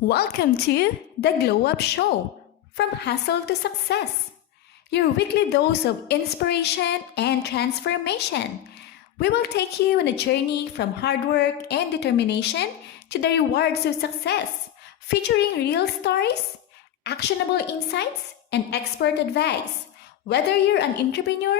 Welcome to The Glow Up Show, From Hustle to Success, your weekly dose of inspiration and transformation. We will take you on a journey from hard work and determination to the rewards of success, featuring real stories, actionable insights, and expert advice. Whether you're an entrepreneur,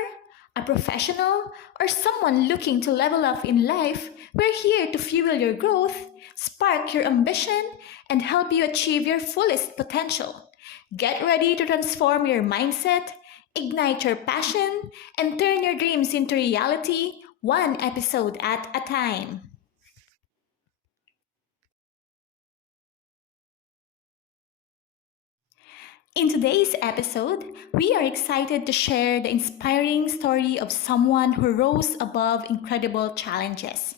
a professional, or someone looking to level up in life, we're here to fuel your growth, spark your ambition, and help you achieve your fullest potential. Get ready to transform your mindset, ignite your passion, and turn your dreams into reality one episode at a time. In today's episode, we are excited to share the inspiring story of someone who rose above incredible challenges.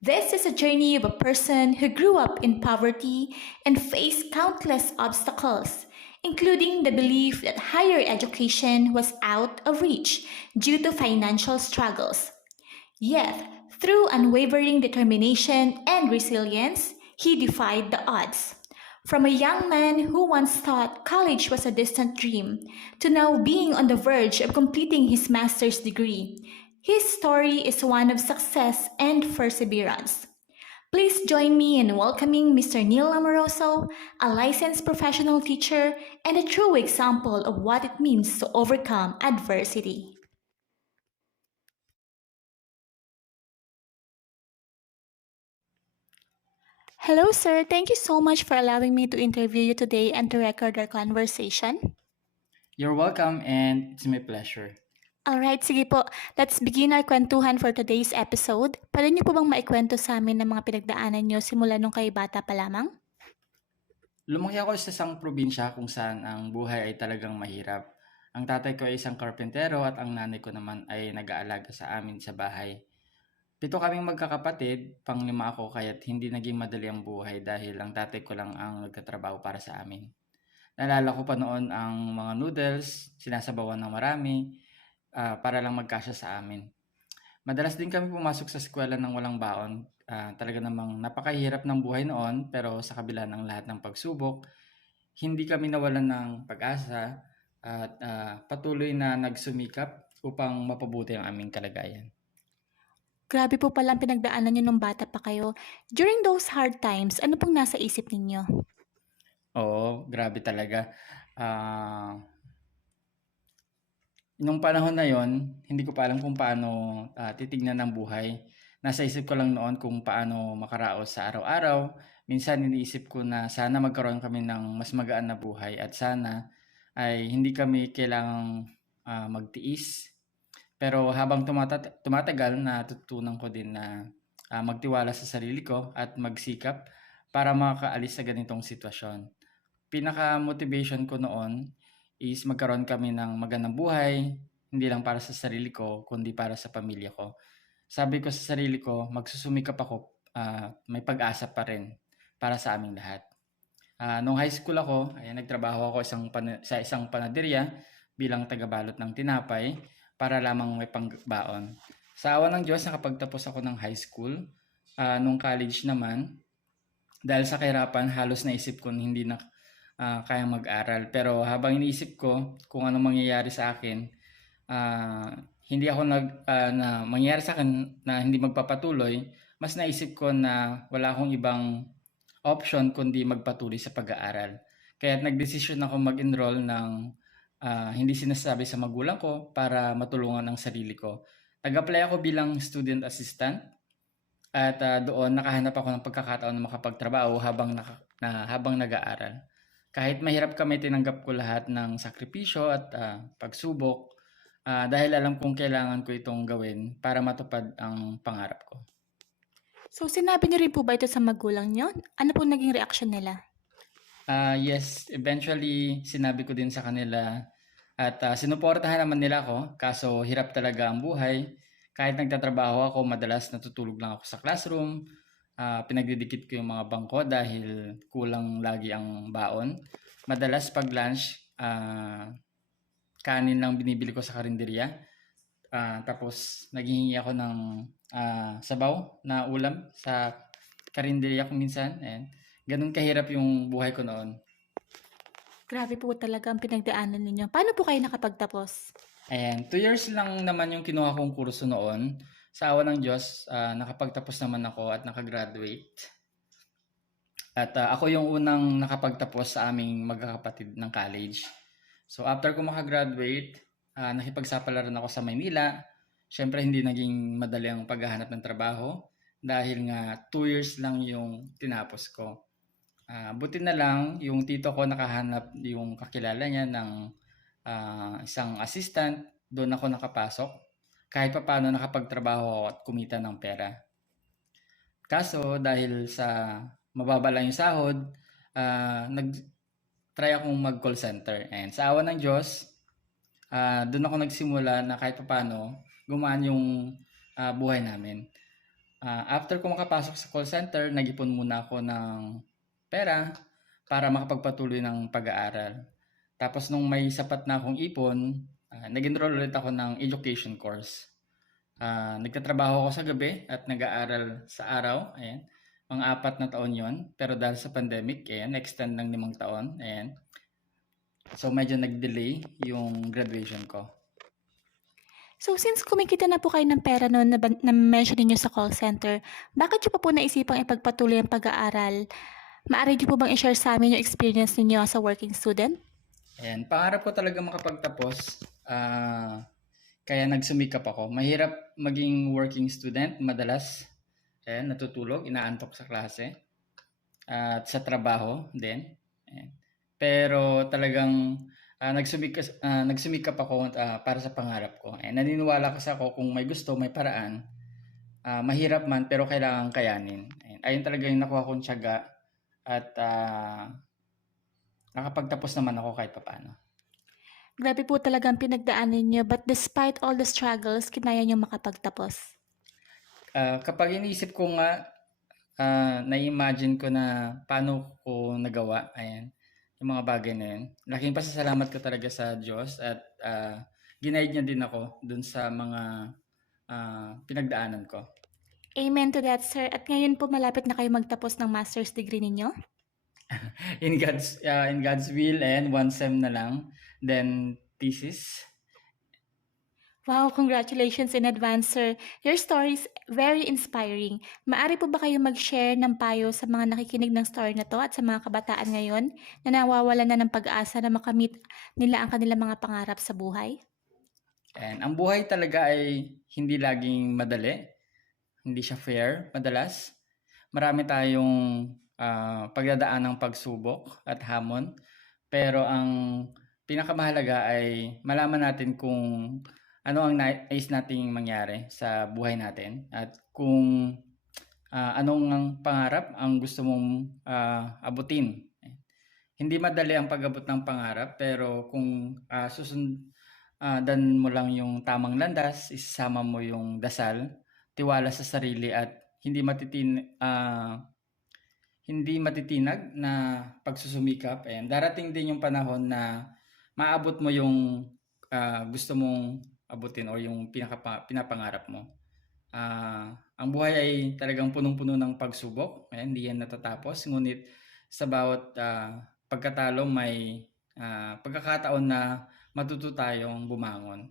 This is a journey of a person who grew up in poverty and faced countless obstacles, including the belief that higher education was out of reach due to financial struggles. Yet, through unwavering determination and resilience, he defied the odds. From a young man who once thought college was a distant dream to now being on the verge of completing his master's degree, his story is one of success and perseverance. Please join me in welcoming Mr. Neil Amoroso, a licensed professional teacher and a true example of what it means to overcome adversity. Hello, sir. Thank you so much for allowing me to interview you today and to record our conversation. You're welcome and it's my pleasure. Alright, sige po. Let's begin our kwentuhan for today's episode. Pwede niyo po bang maikwento sa amin ng mga pinagdaanan niyo simula nung kayo bata pa lamang? Lumaki ako sa isang probinsya kung saan ang buhay ay talagang mahirap. Ang tatay ko ay isang karpentero at ang nanay ko naman ay nag-aalaga sa amin sa bahay. 7 kaming magkakapatid, panglima ako kaya't hindi naging madali ang buhay dahil ang tatay ko lang ang nagtatrabaho para sa amin. Naalala ko pa noon ang mga noodles, sinasabawan ng marami, para lang magkasya sa amin. Madalas din kami pumasok sa eskwela ng walang baon. Talaga namang napakahirap ng buhay noon pero sa kabila ng lahat ng pagsubok, hindi kami nawalan ng pag-asa at patuloy na nagsumikap upang mapabuti ang aming kalagayan. Grabe po pala ang pinagdaanan niyo nung bata pa kayo. During those hard times, ano pong nasa isip ninyo? Oo, grabe talaga. Nung panahon na yon, hindi ko pa alam kung paano titignan ng buhay. Nasa isip ko lang noon kung paano makaraos sa araw-araw. Minsan iniisip ko na sana magkaroon kami ng mas magaan na buhay at sana ay hindi kami kailangang magtiis. Pero habang tumatagal, natutunan ko din na magtiwala sa sarili ko at magsikap para makakaalis sa ganitong sitwasyon. Pinaka-motivation ko noon is magkaroon kami ng magandang buhay, hindi lang para sa sarili ko, kundi para sa pamilya ko. Sabi ko sa sarili ko, magsusumikap ako, may pag-asa pa rin para sa aming lahat. Nung high school ako, nagtrabaho ako sa isang panaderya bilang tagabalot ng tinapay para lamang may pangbaon. Sa awa ng Diyos, nakapagtapos ako ng high school. Nung college naman, dahil sa kahirapan, halos naisip ko hindi na kayang mag-aral. Pero habang iniisip ko kung anong mangyayari sa akin, hindi ako na mangyayari sa akin na hindi magpapatuloy, mas naisip ko na wala akong ibang option kundi magpatuloy sa pag-aaral. Kaya nagdesisyon ako mag-enroll ng hindi sinasabi sa magulang ko para matulungan ang sarili ko. Nag-apply ako bilang student assistant at doon nakahanap ako ng pagkakataon na makapagtrabaho habang nag-aaral. Kahit mahirap kami, tinanggap ko lahat ng sakripisyo at pagsubok dahil alam kong kailangan ko itong gawin para matupad ang pangarap ko. So, sinabi niyo rin po ba ito sa magulang niyo? Ano po naging reaksyon nila? Yes, eventually sinabi ko din sa kanila at sinuportahan naman nila ako, kaso hirap talaga ang buhay. Kahit nagtatrabaho ako, madalas natutulog lang ako sa classroom. Pinagdidikit ko yung mga bangko dahil kulang lagi ang baon. Madalas pag lunch, kanin lang binibili ko sa karinderya. Tapos naghihingi ako ng sabaw na ulam sa karinderya ko minsan. Ganun kahirap yung buhay ko noon. Grabe po talaga ang pinagdaanan ninyo. Paano po kayo nakapagtapos? Ayan, 2 years lang naman yung kinuha kong kurso noon. Sa awa ng Diyos, nakapagtapos naman ako at nakagraduate. At ako yung unang nakapagtapos sa aming magkakapatid ng college. So after ko makagraduate, nakipagsapalaran ako sa Maynila. Siyempre hindi naging madali ang paghahanap ng trabaho dahil nga 2 years lang yung tinapos ko. Buti na lang yung tito ko nakahanap yung kakilala niya ng isang assistant. Doon ako nakapasok. Kahit papaano nakapagtrabaho ako at kumita ng pera. Kaso dahil sa mababa lang yung sahod, nag-try akong mag-call center. And sa awa ng Diyos, doon ako nagsimula na kahit papaano gumaan yung buhay namin. After ko makapasok sa call center, nag-ipon muna ako ng pera para makapagpatuloy ng pag-aaral. Tapos nung may sapat na akong ipon, nag-enroll ulit ako ng education course. Nagtatrabaho ako sa gabi at nag-aaral sa araw. Ayan. Mga 4 na taon yon. Pero dahil sa pandemic, ayan, extend ng 5 taon. Ayan. So medyo nag-delay yung graduation ko. So since kumikita na po kayo ng pera noon na mention niyo sa call center, bakit niyo pa po naisipang ipagpatuloy ang pag-aaral? Maaari niyo po bang i-share sa amin yung experience ninyo as a working student? Ayan, pangarap ko talaga makapagtapos. Kaya nagsumikap ako. Mahirap maging working student madalas. Ayan, natutulog, inaantok sa klase. At sa trabaho din. Ayan. Pero talagang nagsumikap ako para sa pangarap ko. Naniniwala kasi ako kung may gusto, may paraan. Mahirap man pero kailangan kayanin. Ayun talaga yung nakuha kong tiyaga at nakapagtapos naman ako kahit papaano. Grabe po talaga ang pinagdaanan niyo, but despite all the struggles, kinaya niyo makapagtapos. Kapag iniisip ko nga, na-imagine ko na paano ko nagawa, ayan, yung mga bagay na yun. Laking pasasalamat ko talaga sa Diyos at ginaid niya din ako dun sa mga pinagdaanan ko. Amen to that, sir. At ngayon po malapit na kayo magtapos ng master's degree ninyo? In God's will, and 1 sem na lang, then thesis. Wow, congratulations in advance, sir. Your story is very inspiring. Maari po ba kayo mag-share ng payo sa mga nakikinig ng story na to at sa mga kabataan ngayon na nawawalan na ng pag-asa na makamit nila ang kanilang mga pangarap sa buhay? And ang buhay talaga ay hindi laging madali. Hindi siya fair madalas. Marami tayong pagdadaan ng pagsubok at hamon. Pero ang pinakamahalaga ay malaman natin kung ano ang nais nating mangyari sa buhay natin at kung anong ang pangarap ang gusto mong abutin. Hindi madali ang pag-abot ng pangarap pero kung susundan mo lang yung tamang landas, isasama mo yung dasal, tiwala sa sarili at hindi matitinag na pagsusumikap. Darating din yung panahon na maabot mo yung gusto mong abutin o yung pinapangarap mo. Ang buhay ay talagang punong-puno ng pagsubok. Hindi yan natatapos. Ngunit sa bawat pagkatalo may pagkakataon na matuto tayong bumangon.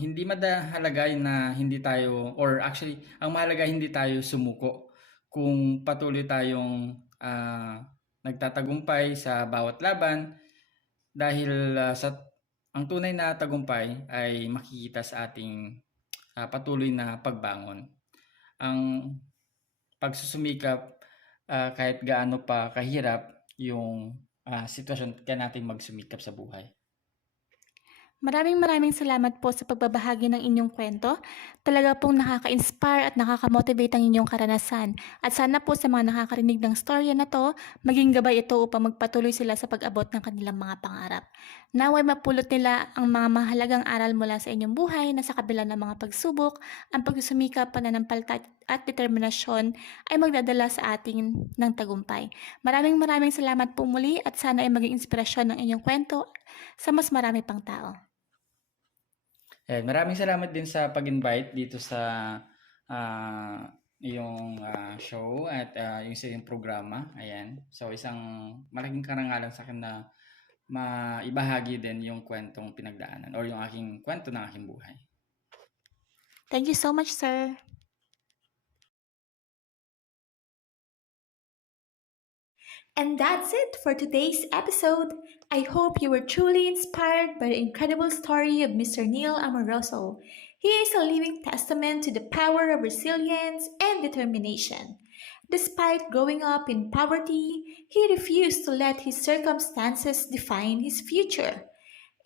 Hindi mahalaga na hindi tayo, or actually, ang mahalaga hindi tayo sumuko. Kung patuloy tayong nagtatagumpay sa bawat laban dahil ang tunay na tagumpay ay makikita sa ating patuloy na pagbangon. Ang pagsusumikap kahit gaano pa kahirap yung sitwasyon, kaya natin magsumikap sa buhay. Maraming salamat po sa pagbabahagi ng inyong kwento. Talaga pong nakaka-inspire at nakaka-motivate ang inyong karanasan. At sana po sa mga nakakarinig ng storya na to, maging gabay ito upang magpatuloy sila sa pag-abot ng kanilang mga pangarap. Naway mapulot nila ang mga mahalagang aral mula sa inyong buhay na sa kabila ng mga pagsubok, ang pagsusumikap, pananampalataya at determinasyon ay magdadala sa atin ng tagumpay. Maraming salamat po muli at sana ay maging inspirasyon ng inyong kwento sa mas marami pang tao. Maraming salamat din sa pag-invite dito sa show at yung sa yung programa. Ayan. So isang malaking karangalan sa akin na maibahagi din yung kwentong pinagdaanan or yung aking kwento ng aking buhay. Thank you so much, sir. And that's it for today's episode. I hope you were truly inspired by the incredible story of Mr. Neil Amoroso. He is a living testament to the power of resilience and determination. Despite growing up in poverty, he refused to let his circumstances define his future.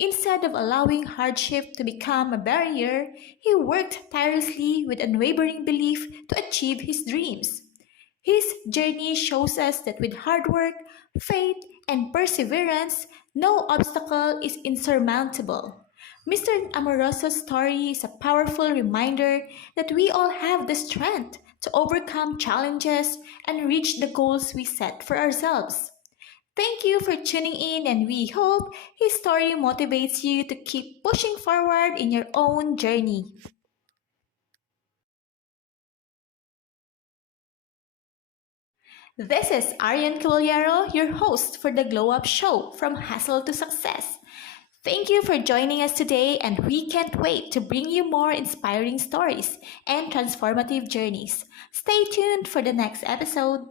Instead of allowing hardship to become a barrier, he worked tirelessly with unwavering belief to achieve his dreams. His journey shows us that with hard work, faith, and perseverance, no obstacle is insurmountable. Mr. Amoroso's story is a powerful reminder that we all have the strength to overcome challenges and reach the goals we set for ourselves. Thank you for tuning in, and we hope his story motivates you to keep pushing forward in your own journey. This is Arian Caballero, your host for the Glow Up Show from Hustle to Success. Thank you for joining us today, and we can't wait to bring you more inspiring stories and transformative journeys. Stay tuned for the next episode.